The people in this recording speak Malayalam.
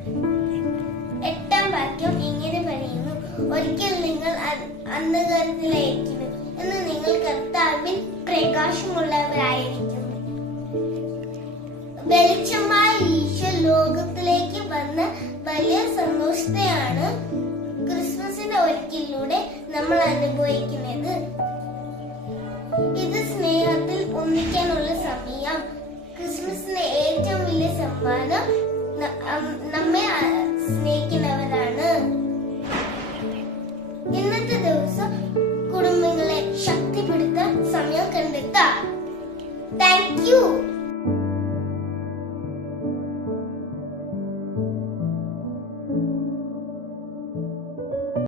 8-ാം വാക്യം ഇങ്ങനെ പറയുന്നു: ഒരിക്കൽ നിങ്ങൾ അന്ധകാരത്തിലായിരിക്കുന്നു, എന്ന് നിങ്ങൾ കർത്താവിൽ പ്രകാശമുള്ളവരായിരിക്കും. വെളിച്ചമായ ഈശോ ലോകത്തിലേക്ക് വന്ന വലിയ സന്തോഷത്തെയാണ് ക്രിസ്മസിന്റെ ഒരുക്കിലൂടെ നമ്മൾ അനുഭവിക്കുന്നത്. ഇത് സ്നേഹത്തിൽ ഒന്നിക്കാനുള്ള സമയം. ക്രിസ്മസിന്റെ ഏറ്റവും വലിയ സമ്മാനം നമ്മെ സ്നേഹിക്കുന്നവരാണ്. ഇന്നത്തെ ദിവസം കുടുംബങ്ങളെ ശക്തിപ്പെടുത്താൻ സമയം കണ്ടെത്താം. Thank you.